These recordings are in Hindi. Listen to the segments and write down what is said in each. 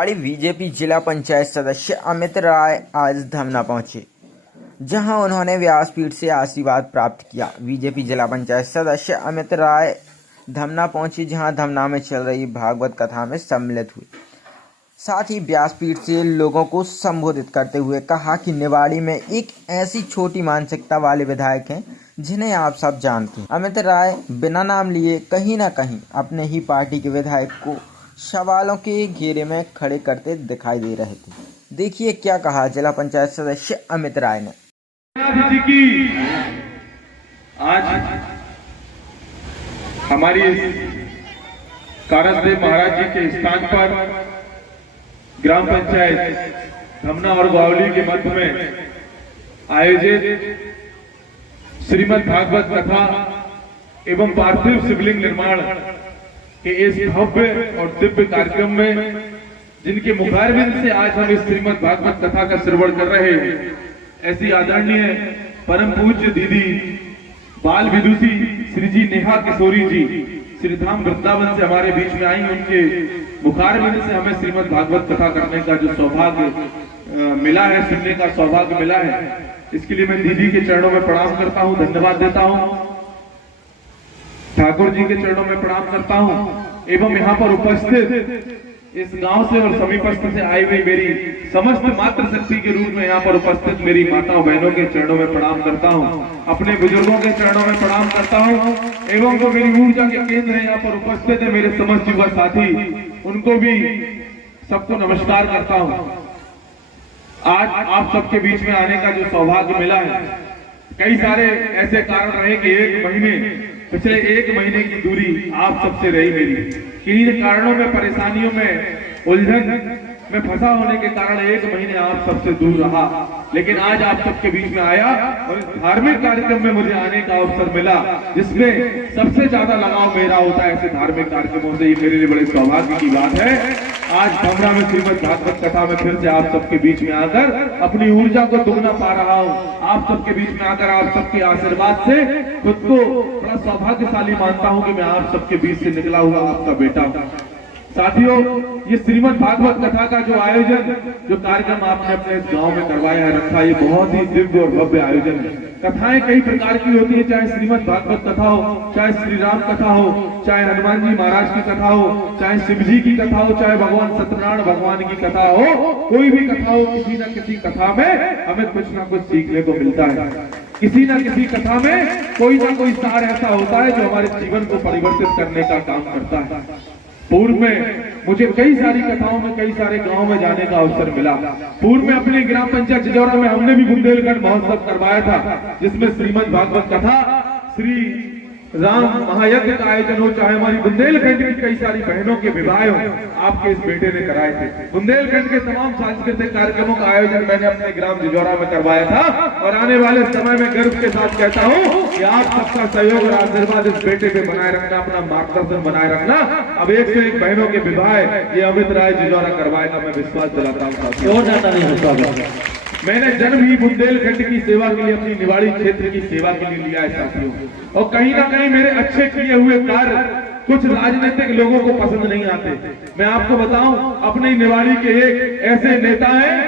निवाड़ी बीजेपी जिला पंचायत सदस्य अमित राय आज धमना पहुंचे, जहां उन्होंने व्यासपीठ से आशीर्वाद प्राप्त किया। बीजेपी जिला पंचायत सदस्य अमित राय धमना पहुंचे, जहां धमना में चल रही भागवत कथा में सम्मिलित हुए। साथ ही व्यासपीठ से लोगों को संबोधित करते हुए कहा कि निवाड़ी में एक ऐसी छोटी मानसिकता वाले विधायक हैं जिन्हें आप सब जानते हैं। अमित राय बिना नाम लिए कहीं न कहीं अपने ही पार्टी के विधायक को सवालों के घेरे में खड़े करते दिखाई दे रहे थे। देखिए क्या कहा जिला पंचायत सदस्य अमित राय ने। आज हमारी कारसदेव महाराज जी के स्थान पर ग्राम पंचायत धमना और गावली के मध्य में आयोजित श्रीमद् भागवत कथा एवं पार्थिव शिवलिंग निर्माण के इस भव्य और दिव्य कार्यक्रम में जिनके मुखारबिंद से आज हम इस श्रीमद् भागवत कथा का श्रवण कर रहे हैं, ऐसी आदरणीय परम पूज्य दीदी बाल विदुषी श्री जी नेहा किशोरी जी श्रीधाम वृंदावन से हमारे बीच में आई। उनके मुखारबिंद से हमें श्रीमद् भागवत कथा करने का जो सौभाग्य मिला है, सुनने का सौभाग्य मिला है, इसके लिए मैं दीदी के चरणों में प्रणाम करता हूँ, धन्यवाद देता हूँ। ठाकुर जी के चरणों में प्रणाम करता हूँ एवं यहाँ पर उपस्थित इस गांव से और समीपस्थ से आई हुई मेरी समस्त मातृ शक्ति के रूप में यहाँ पर उपस्थित मेरी माताओं बहनों के चरणों में प्रणाम करता हूँ, अपने बुजुर्गों के चरणों में प्रणाम करता हूँ एवं जो मेरी ऊर्जा के केंद्र है यहाँ पर उपस्थित है मेरे समस्त युवा साथी, उनको भी सबको नमस्कार करता हूँ। आज आप सबके बीच में आने का जो सौभाग्य मिला है, कई सारे ऐसे कारण रहे कि पिछले एक महीने की दूरी आप सबसे रही मेरी, किन्हीं कारणों में, परेशानियों में, उलझन में फंसा होने के कारण एक महीने आप सबसे दूर रहा, लेकिन आज आप सबके बीच में आया और इस धार्मिक कार्यक्रम में मुझे आने का अवसर मिला, जिसमें सबसे ज्यादा लगाव मेरा होता है ऐसे धार्मिक कार्यक्रमों से। ये मेरे लिए बड़े सौभाग्य की बात है। आज धमना में श्रीमद् भागवत कथा में फिर से आप सबके बीच में आकर अपनी ऊर्जा को दुगना पा रहा हूँ। आप सबके बीच में आकर आप सबके आशीर्वाद से खुद को बड़ा सौभाग्यशाली मानता हूँ कि मैं आप सबके बीच से निकला हुआ आपका बेटा हूँ। साथियों, ये श्रीमद् भागवत कथा का जो आयोजन, जो कार्यक्रम आपने अपने गांव में करवाया है, रखा, ये बहुत ही दिव्य और भव्य आयोजन है। कथाएं कई प्रकार की होती है, चाहे श्रीमद् भागवत कथा हो, चाहे श्री राम कथा हो, चाहे हनुमान जी महाराज की कथा हो, चाहे शिव जी की कथा हो, चाहे भगवान सत्यनारायण भगवान की कथा हो, कोई भी कथा हो, किसी न किसी कथा में हमें कुछ ना कुछ सीखने को मिलता है। किसी न किसी कथा में कोई ना कोई सार ऐसा होता है जो हमारे जीवन को परिवर्तित करने का काम करता है। पूर्व में मुझे कई सारी कथाओं में, कई सारे गांव में जाने का अवसर मिला। पूर्व में अपने ग्राम पंचायत जिजौरा में हमने भी बुंदेलखंड महोत्सव करवाया था, जिसमें श्रीमद् भागवत कथा, श्री राम महायज्ञ का आयोजन हो, चाहे हमारी बुंदेलखंड की कई सारी बहनों के विवाह हो, आपके इस बेटे ने कराए थे। बुंदेलखंड के तमाम सांस्कृतिक कार्यक्रमों का आयोजन मैंने अपने ग्राम जिजौरा में करवाया था और आने वाले समय में गर्व के साथ कहता हूँ कि आप सबका सहयोग और आशीर्वाद इस बेटे पे बनाए रखना, अपना मार्गदर्शन बनाए रखना। अब एक से एक बहनों के विवाह ये अमित राय जिजौरा करवाएगा, मैं विश्वास दिलाता हूँ। मैंने जन्म ही बुंदेलखंड की सेवा के लिए, अपनी निवाड़ी क्षेत्र की सेवा के लिए लिया है साथियों, और कहीं ना कहीं मेरे अच्छे किए हुए कार्य कुछ राजनीतिक लोगों को पसंद नहीं आते। मैं आपको बताऊं, अपने निवाड़ी के एक ऐसे नेता हैं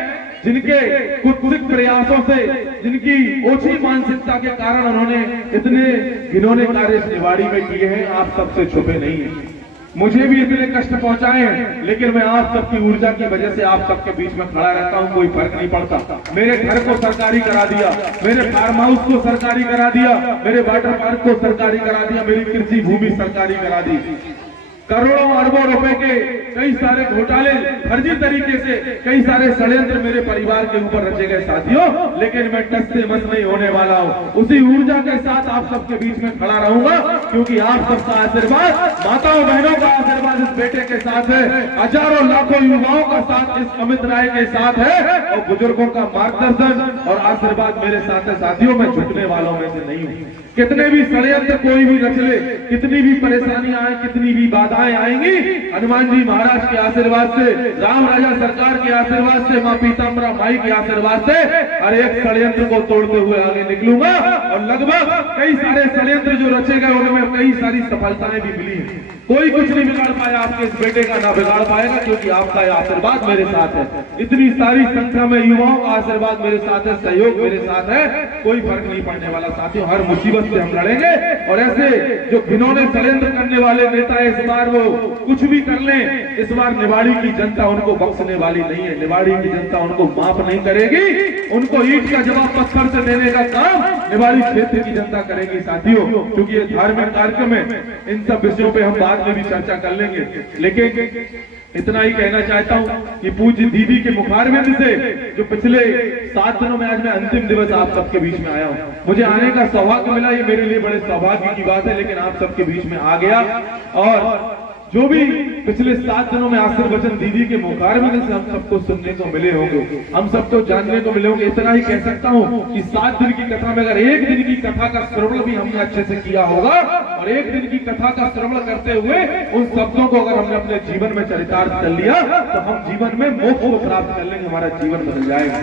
जिनके कुत्सित प्रयासों से, जिनकी ओछी मानसिकता के कारण उन्होंने इतने घिनौने कार्य इस निवाड़ी में किए हैं, आप सबसे छुपे नहीं है। मुझे भी इतने कष्ट पहुंचाए हैं, लेकिन मैं आप सबकी ऊर्जा की वजह से आप सबके बीच में खड़ा रहता हूं, कोई फर्क नहीं पड़ता। मेरे घर को सरकारी करा दिया, मेरे फार्म हाउस को सरकारी करा दिया, मेरे वाटर पार्क को सरकारी करा दिया, मेरी कृषि भूमि सरकारी करा दी। करोड़ों अरबों रुपए के कई सारे घोटाले, फर्जी तरीके से कई सारे षड्यंत्र मेरे परिवार के ऊपर रचे गए साथियों, लेकिन मैं टस से मस नहीं होने वाला हूँ। उसी ऊर्जा के साथ आप सबके बीच में खड़ा रहूंगा, क्योंकि आप सबका आशीर्वाद, माताओं बहनों का आशीर्वाद इस बेटे के साथ है, हजारों लाखों युवाओं का साथ इस अमित राय के साथ है, और बुजुर्गों का मार्गदर्शन और आशीर्वाद मेरे साथ है साथियों। मैं झुकने वालों में से नहीं हूँ। कितने भी षड्यंत्र कोई भी रच ले, कितनी भी परेशानियां आए, कितनी भी बाधाएं आएंगी, हनुमान जी महाराज के आशीर्वाद से, राम राजा सरकार के आशीर्वाद से, माँ पीताम्बरा माई के आशीर्वाद से हर एक षड्यंत्र को तोड़ते हुए आगे निकलूंगा। और लगभग कई सारे षड्यंत्र जो रचे गए उनमें कई सारी सफलताएं भी मिली है। कोई कुछ नहीं बिगाड़ पाया, आपके इस बेटे का ना बिगाड़ पाएगा, क्योंकि आपका आशीर्वाद मेरे साथ है। इतनी सारी संख्या में युवाओं का आशीर्वाद मेरे साथ है, सहयोग मेरे साथ है, कोई फर्क नहीं पड़ने वाला साथियों। हर मुसीबत से हम लड़ेंगे और ऐसे जो घिनौने षड्यंत्र करने वाले नेता इस बार वो कुछ भी कर लें, इस बार निवाड़ी की जनता उनको बख्शने वाली नहीं है। निवाड़ी की जनता उनको माफ नहीं करेगी, उनको ईंट का जवाब पत्थर से देने का काम निवाड़ी क्षेत्र की जनता करेगी साथियों। क्योंकि ये धार्मिक कार्यक्रम है, इन सब विषयों पे हम बाद में भी चर्चा कर लेंगे, लेकिन इतना ही कहना चाहता हूं कि पूज्य दीदी के मुखारबिंद से जो पिछले 7 दिनों में आज मैं अंतिम दिवस आप सबके बीच में आया हूं, मुझे आने का सौभाग्य मिला, ये मेरे लिए बड़े सौभाग्य की बात है। लेकिन आप सबके बीच में आ गया और जो भी पिछले 7 दिनों में आशीर्वचन दीदी के मुखारबिंद से हम सबको सुनने को मिले होंगे, हम सबको जानने को मिले होंगे। इतना ही कह सकता हूं कि 7 दिन की कथा में अगर एक दिन की कथा का श्रवण भी हमने अच्छे से किया होगा और एक दिन की कथा का श्रवण करते हुए उन शब्दों को अगर हमने अपने जीवन में चरितार्थ कर लिया तो हम जीवन में मोक्ष को प्राप्त कर लेंगे, हमारा जीवन बदल जाएगा।